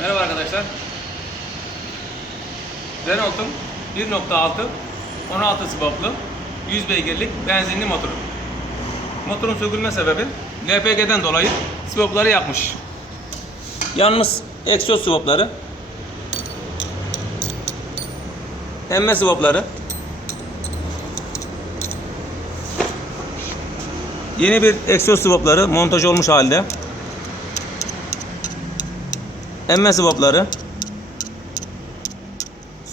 Merhaba arkadaşlar. Renault'un 1.6 16 sıvaplı 100 beygirlik benzinli motoru. Motorun sökülme sebebi LPG'den dolayı sıvapları yakmış. Yalnız egzoz sıvapları emme sıvapları yeni bir egzoz sıvapları montaj olmuş halde emme sıvapları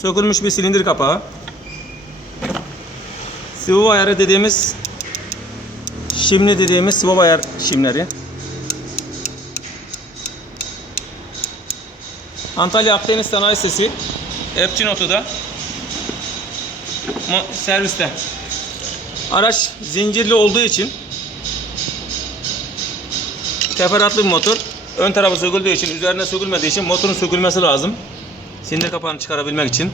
sökülmüş bir silindir kapağı. Sıvı ayarı dediğimiz şimli dediğimiz sıvı ayar şimleri. Antalya Akdeniz Sanayi Sesi Epçin Oto'da. Serviste. Araç zincirli olduğu için teferruatlı bir motor. Ön tarafı söküldüğü için, üzerine sökülmediği için motorun sökülmesi lazım. Silindir kapağını çıkarabilmek için.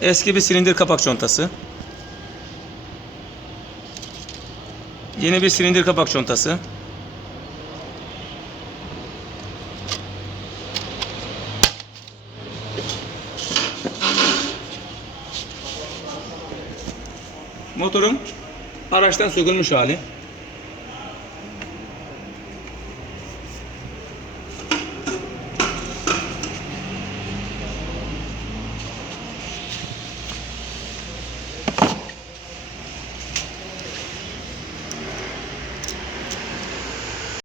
Eski bir silindir kapak contası. Yeni bir silindir kapak contası. Motorun araçtan sökülmüş hali.